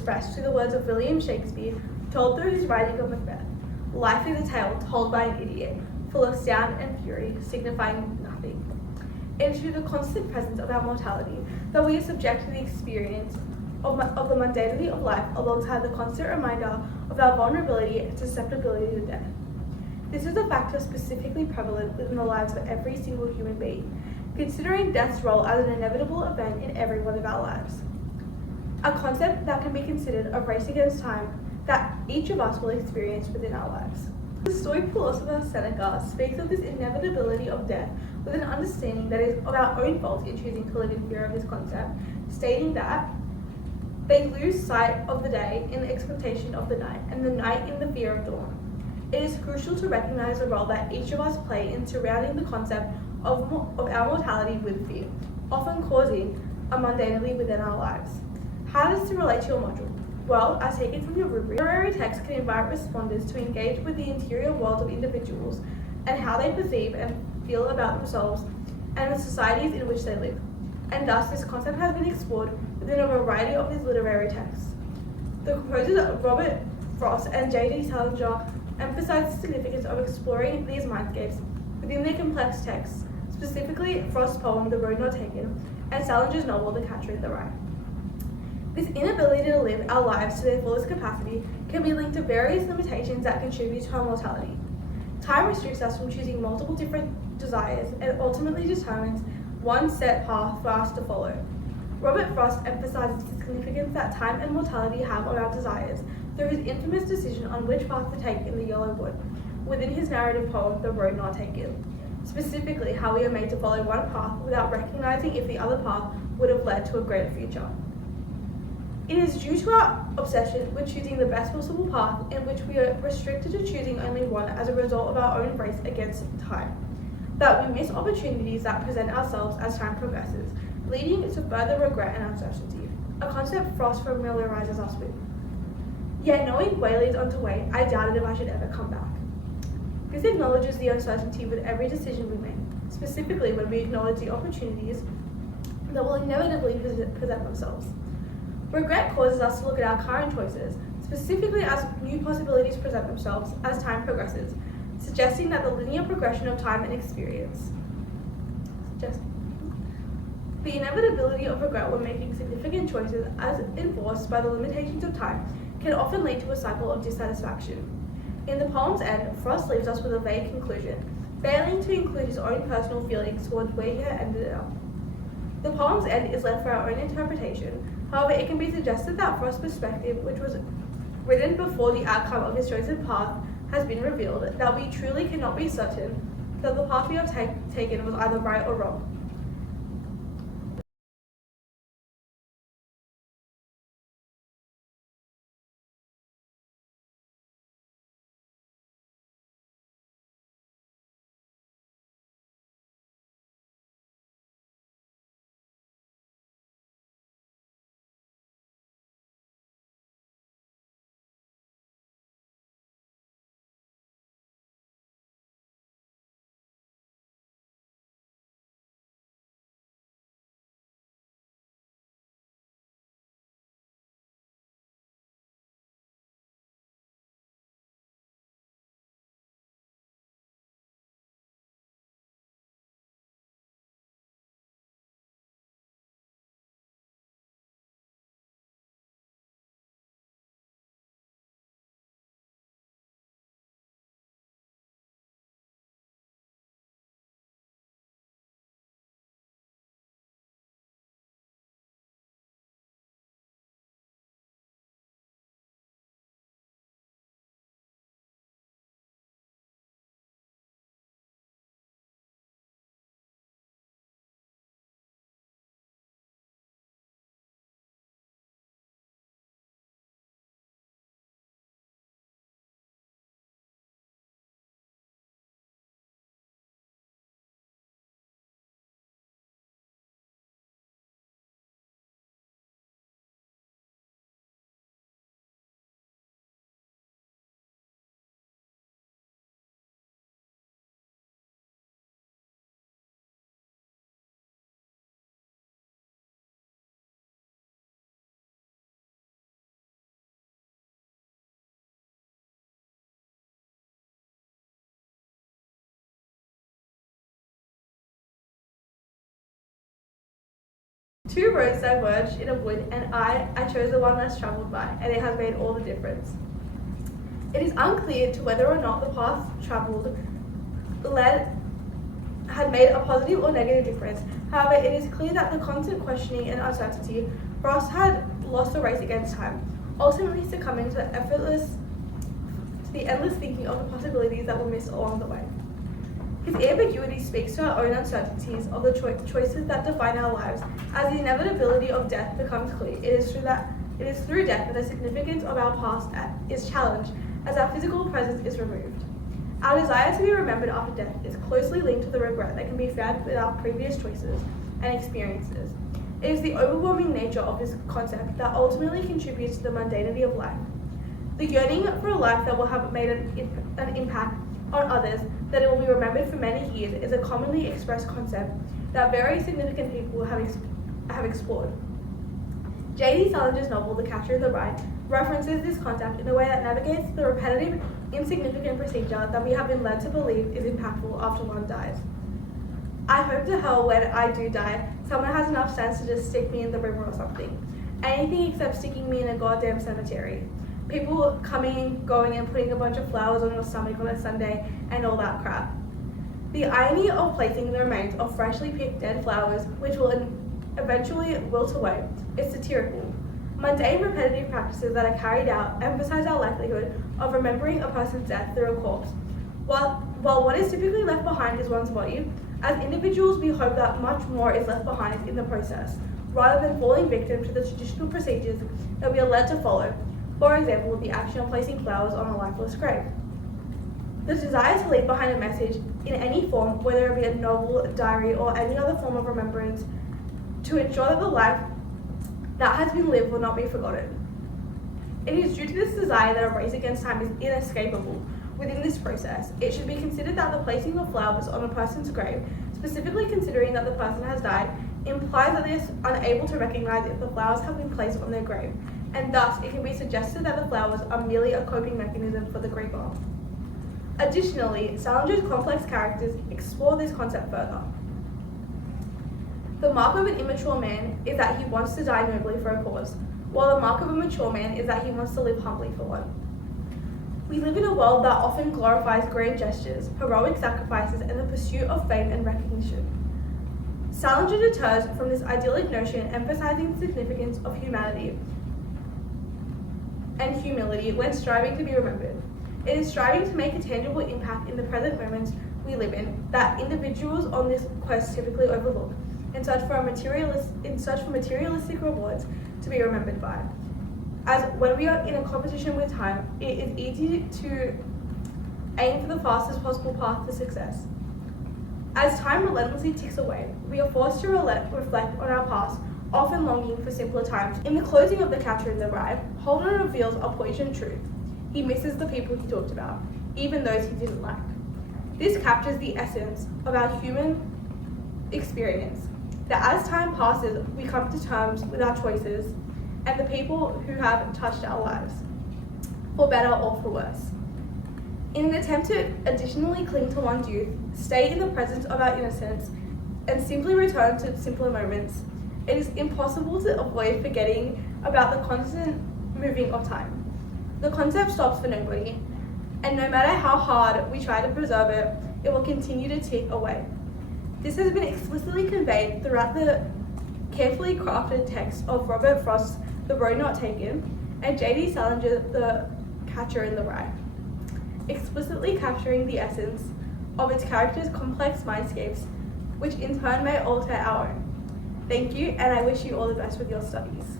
expressed through the words of William Shakespeare, told through his writing of Macbeth. Life is a tale told by an idiot, full of sound and fury, signifying nothing. It is through the constant presence of our mortality that we are subject to the experience of the mundanity of life, alongside the constant reminder of our vulnerability and susceptibility to death. This is a factor specifically prevalent within the lives of every single human being, considering death's role as an inevitable event in every one of our lives. A concept that can be considered a race against time that each of us will experience within our lives. The Stoic philosopher Seneca speaks of this inevitability of death with an understanding that is of our own fault in choosing to live in fear of this concept, stating that they lose sight of the day in the expectation of the night, and the night in the fear of dawn. It is crucial to recognize the role that each of us play in surrounding the concept of our mortality with fear, often causing a mundanity within our lives. How does this relate to your module? Well, as taken from your rubric, literary text can invite responders to engage with the interior world of individuals and how they perceive and feel about themselves and the societies in which they live. And thus, this concept has been explored within a variety of these literary texts. The composers Robert Frost and J.D. Salinger emphasize the significance of exploring these mindscapes within their complex texts, specifically Frost's poem The Road Not Taken and Salinger's novel The Catcher in the Rye. This inability to live our lives to their fullest capacity can be linked to various limitations that contribute to our mortality. Time restricts us from choosing multiple different desires and ultimately determines one set path for us to follow. Robert Frost emphasizes the significance that time and mortality have on our desires through his infamous decision on which path to take in the Yellow Wood, within his narrative poem The Road Not Taken. Specifically, how we are made to follow one path without recognizing if the other path would have led to a greater future. It is due to our obsession with choosing the best possible path in which we are restricted to choosing only one as a result of our own race against time, that we miss opportunities that present ourselves as time progresses, leading to further regret and uncertainty, a concept Frost familiarizes us with. Yet knowing way leads on to way, I doubted if I should ever come back. This acknowledges the uncertainty with every decision we make, specifically when we acknowledge the opportunities that will inevitably present themselves. Regret causes us to look at our current choices, specifically as new possibilities present themselves as time progresses, suggesting that the linear progression of time and experience. The inevitability of regret when making significant choices, as enforced by the limitations of time, can often lead to a cycle of dissatisfaction. In the poem's end, Frost leaves us with a vague conclusion, failing to include his own personal feelings towards where he had ended up. The poem's end is left for our own interpretation. However, it can be suggested that Frost's perspective, which was written before the outcome of his chosen path has been revealed, that we truly cannot be certain that the path we have taken was either right or wrong. Two roads diverged in a wood, and I chose the one less travelled by, and it has made all the difference. It is unclear to whether or not the path travelled had made a positive or negative difference. However, it is clear that the constant questioning and uncertainty, Ross had lost the race against time, ultimately succumbing to the endless thinking of the possibilities that were missed along the way. His ambiguity speaks to our own uncertainties of the choices that define our lives. As the inevitability of death becomes clear, it is through death that the significance of our past is challenged as our physical presence is removed. Our desire to be remembered after death is closely linked to the regret that can be found with our previous choices and experiences. It is the overwhelming nature of this concept that ultimately contributes to the mundanity of life. The yearning for a life that will have made an impact on others, that it will be remembered for many years, is a commonly expressed concept that very significant people have explored. J.D. Salinger's novel, The Catcher in the Rye, references this concept in a way that navigates the repetitive, insignificant procedure that we have been led to believe is impactful after one dies. I hope to hell when I do die, someone has enough sense to just stick me in the river or something. Anything except sticking me in a goddamn cemetery. People coming and going and putting a bunch of flowers on your stomach on a Sunday and all that crap. The irony of placing the remains of freshly picked dead flowers, which will eventually wilt away, is satirical. Mundane, repetitive practices that are carried out emphasize our likelihood of remembering a person's death through a corpse. While what is typically left behind is one's body, as individuals we hope that much more is left behind in the process, rather than falling victim to the traditional procedures that we are led to follow. For example, the action of placing flowers on a lifeless grave. The desire to leave behind a message in any form, whether it be a novel, diary, or any other form of remembrance, to ensure that the life that has been lived will not be forgotten. It is due to this desire that a race against time is inescapable. Within this process, it should be considered that the placing of flowers on a person's grave, specifically considering that the person has died, implies that they are unable to recognize if the flowers have been placed on their grave, and thus it can be suggested that the flowers are merely a coping mechanism for the griever. Additionally, Salinger's complex characters explore this concept further. The mark of an immature man is that he wants to die nobly for a cause, while the mark of a mature man is that he wants to live humbly for one. We live in a world that often glorifies grand gestures, heroic sacrifices, and the pursuit of fame and recognition. Salinger deters from this idyllic notion, emphasizing the significance of humanity and humility when striving to be remembered. It is striving to make a tangible impact in the present moments we live in that individuals on this quest typically overlook, in search for materialistic rewards to be remembered by. As when we are in a competition with time, it is easy to aim for the fastest possible path to success. As time relentlessly ticks away, we are forced to reflect on our past, often longing for simpler times. In the closing of The Catcher in the Rye, Holden reveals a poignant truth. He misses the people he talked about, even those he didn't like. This captures the essence of our human experience, that as time passes, we come to terms with our choices and the people who have touched our lives, for better or for worse. In an attempt to additionally cling to one's youth, stay in the presence of our innocence, and simply return to simpler moments, it is impossible to avoid forgetting about the constant moving of time. The concept stops for nobody, and no matter how hard we try to preserve it, it will continue to tick away. This has been explicitly conveyed throughout the carefully crafted text of Robert Frost's The Road Not Taken and J.D. Salinger's The Catcher in the Rye, explicitly capturing the essence of its characters' complex mindscapes, which in turn may alter our own. Thank you, and I wish you all the best with your studies.